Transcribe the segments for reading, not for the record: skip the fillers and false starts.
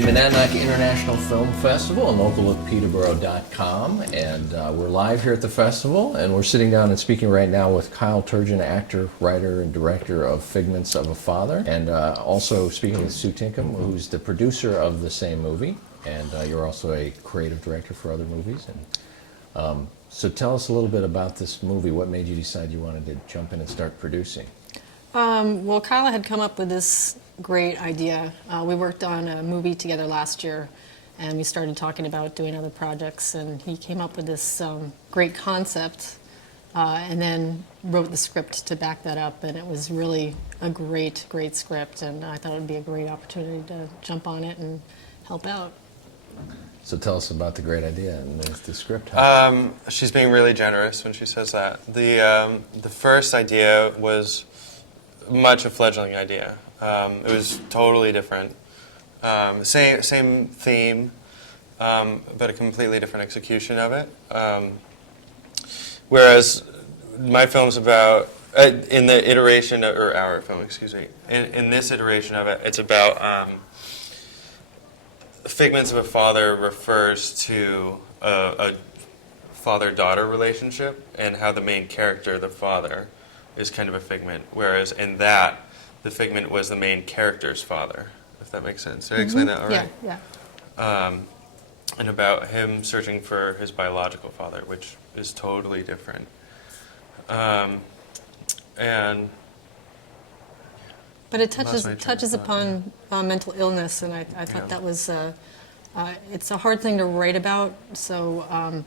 the Monadnock International Film Festival and localofpeterborough.com, and we're live here at the festival, and we're sitting down and speaking right now with Kyle Turgeon, actor, writer, and director of Figments of a Father, and also speaking with Sue Tinkham, who's the producer of the same movie, and you're also a creative director for other movies. And so tell us a little bit about this movie. What made you decide you wanted to jump in and start producing? Well, Kyle had come up with this great idea. We worked on a movie together last year, and we started talking about doing other projects, and he came up with this great concept and then wrote the script to back that up, and it was really a great script, and I thought it would be a great opportunity to jump on it and help out. So tell us about the great idea and the script. She's being really generous when she says that. The first idea was much a fledgling idea. It was totally different. Same theme, but a completely different execution of it. Whereas my film's about, in the iteration, or our film, excuse me, in this iteration of it, it's about Figments of a Father refers to a father-daughter relationship and how the main character, the father, is kind of a figment, whereas in that, the figment was the main character's father, if that makes sense. Did I explain that all right? Yeah. And about him searching for his biological father, which is totally different. And But it touches upon mental illness, and I thought that was it's a hard thing to write about. So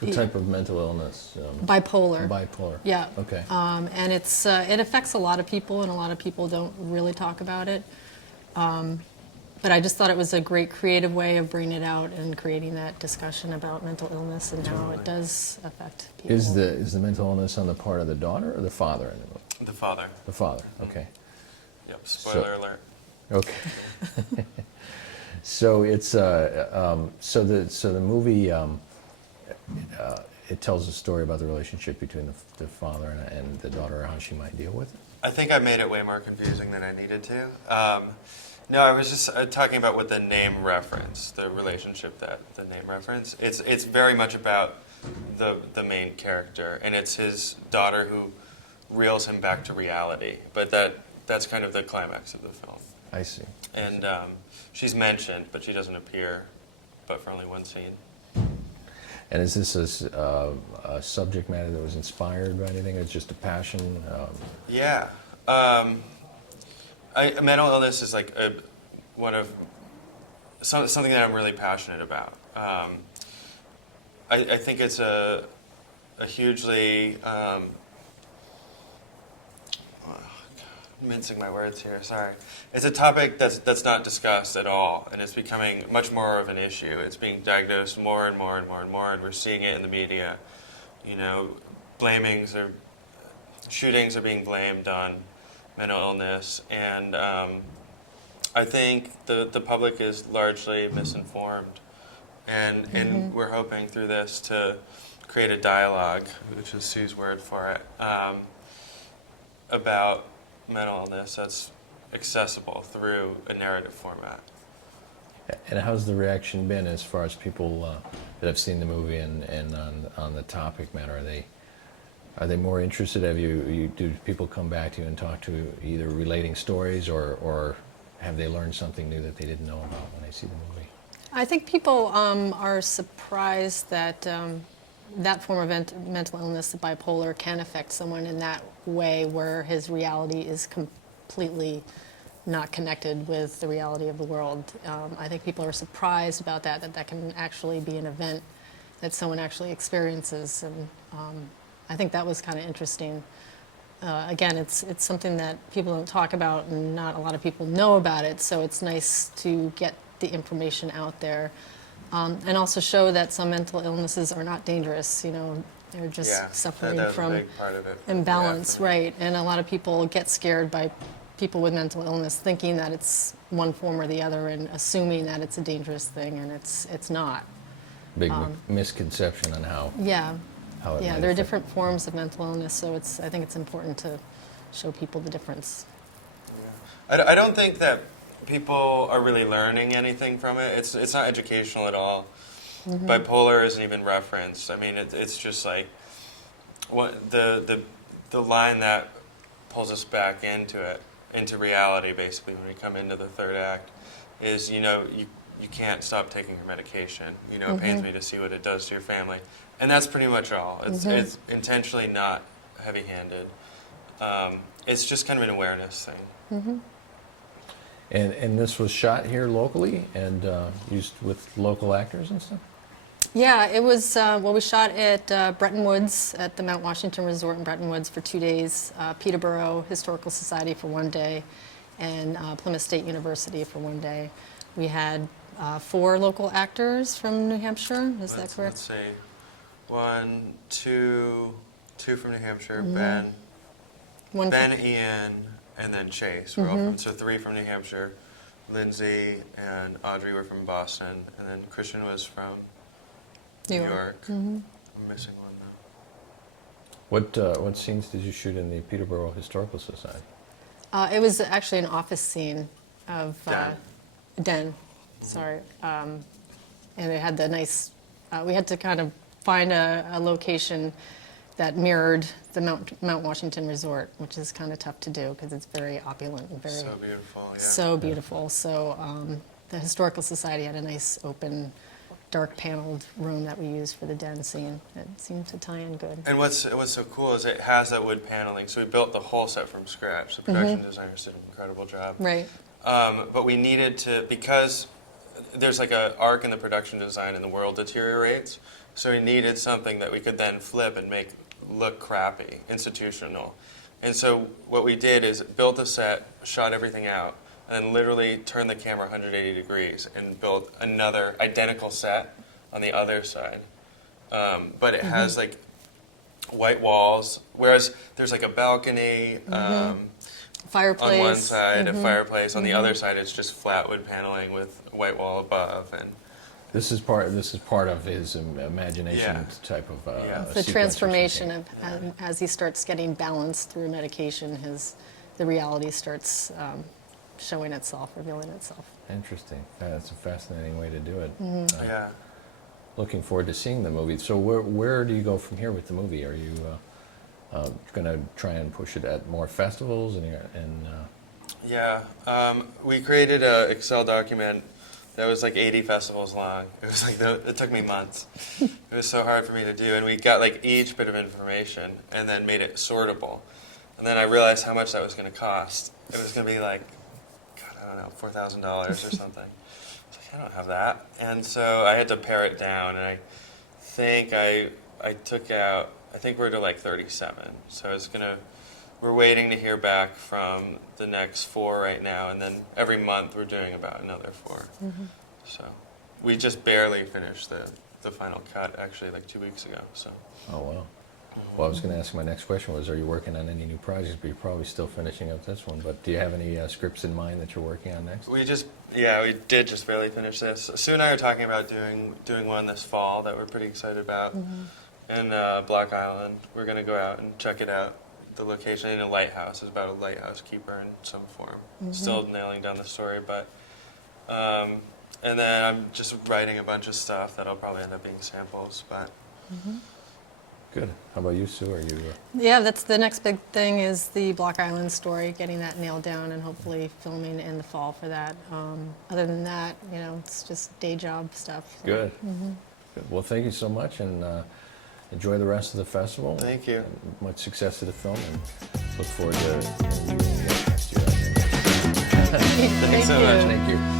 What type of mental illness? bipolar. Bipolar. Yeah. Okay. And it affects a lot of people, and a lot of people don't really talk about it. But I just thought it was a great creative way of bringing it out and creating that discussion about mental illness and how it does affect people. Is the mental illness on the part of the daughter or the father in the movie? the father. The father. Okay. Yep, spoiler alert. Okay. So it's so the movie it tells a story about the relationship between the father and the daughter, how she might deal with it. I think I made it way more confusing than I needed to. No, I was just talking about what the name reference, the relationship that the name reference. It's very much about the main character, and it's his daughter who reels him back to reality. But that's kind of the climax of the film. I see. And she's mentioned, but she doesn't appear, but for only one scene. And is this a subject matter that was inspired by anything? It's just a passion? Yeah. Mental illness is like something that I'm really passionate about. I think it's a hugely mincing my words here. Sorry. It's a topic that's not discussed at all, and it's becoming much more of an issue. It's being diagnosed more and more and more and more, and we're seeing it in the media. You know, shootings are being blamed on mental illness, and I think the public is largely misinformed, and we're hoping through this to create a dialogue, which is Sue's word for it, about mental illness that's accessible through a narrative format. And how's the reaction been as far as people that have seen the movie and on the topic matter? Are they more interested? Do people come back to you and talk to you, either relating stories or have they learned something new that they didn't know about when they see the movie? I think people are surprised that that form of mental illness, the bipolar, can affect someone in that way where his reality is completely not connected with the reality of the world. I think people are surprised about that can actually be an event that someone actually experiences, and I think that was kind of interesting. Again, it's something that people don't talk about, and not a lot of people know about it, so it's nice to get the information out there. And also show that some mental illnesses are not dangerous. You know, they're just suffering from a big part of it. imbalance, right? And a lot of people get scared by people with mental illness, thinking that it's one form or the other, and assuming that it's a dangerous thing, and it's not. Big misconception on how. Yeah, How it might there are affect. different forms of mental illness, so I think it's important to show people the difference. Yeah. I don't think that people are really learning anything from it. It's not educational at all. Bipolar isn't even referenced. I mean, it's just like what the line that pulls us back into it, into reality, basically, when we come into the third act, is, you know, you can't stop taking your medication. You know, it pains me to see what it does to your family. And that's pretty much all. It's intentionally not heavy-handed. It's just kind of an awareness thing. And this was shot here locally and used with local actors and stuff? Yeah, it was, well, we shot at Bretton Woods, at the Mount Washington Resort in Bretton Woods for 2 days, Peterborough Historical Society for 1 day, and Plymouth State University for 1 day. We had 4 local actors from New Hampshire, is that correct? Let's see. 1, 2 from New Hampshire, One Ben, Ian, and then Chase. We're all from, so 3 from New Hampshire. Lindsay and Audrey were from Boston, and then Christian was from New York. I'm missing one now. What scenes did you shoot in the Peterborough Historical Society? It was actually an office scene of Den. Sorry, and it had the nice. We had to kind of find a location that mirrored the Mount Washington Resort, which is kind of tough to do because it's very opulent and very So beautiful, yeah. so beautiful. So the Historical Society had a nice open, dark paneled room that we used for the den scene. It seemed to tie in good. And what's so cool is it has that wood paneling, so we built the whole set from scratch. The production designers did an incredible job. Right. But we needed to, because there's like an arc in the production design and the world deteriorates, so we needed something that we could then flip and make look crappy, institutional. And so what we did is built a set, shot everything out, and literally turned the camera 180 degrees and built another identical set on the other side. But it has like white walls, whereas there's like a balcony, Fireplace. on one side, a fireplace. On the other side, it's just flat wood paneling with a white wall above. And This is part of his imagination type of The sequence or transformation something. of as he starts getting balanced through medication, the reality starts showing itself, revealing itself. Interesting. That's a fascinating way to do it. yeah. Looking forward to seeing the movie. So where do you go from here with the movie? Are you going to try and push it at more festivals? Yeah. We created an Excel document that was like 80 festivals long. It was like, it took me months. It was so hard for me to do. And we got like each bit of information and then made it sortable. And then I realized how much that was going to cost. It was going to be like, God, I don't know, $4,000 or something. I was like, I don't have that. And so I had to pare it down. And I think I took out, I think we're to like 37. So we're waiting to hear back from the next 4 right now, and then every month we're doing about another 4. So we just barely finished the final cut, actually, like 2 weeks ago. So. Oh, wow. Well, I was going to ask, my next question was, are you working on any new projects? But you're probably still finishing up this one. But do you have any scripts in mind that you're working on next? We did just barely finish this. Sue and I are talking about doing one this fall that we're pretty excited about in Block Island. We're going to go out and check it out. The location in a lighthouse is about a lighthouse keeper in some form. Still nailing down the story, but and then I'm just writing a bunch of stuff that'll probably end up being samples. But Good. How about you, Sue? Are you? Yeah, that's the next big thing is the Block Island story, getting that nailed down and hopefully filming in the fall for that. Other than that, it's just day job stuff. So. Good. Good. Well, thank you so much, and enjoy the rest of the festival. Thank you. And much success to the film, and look forward to interviewing you next year. Thank so you. much. Thank you.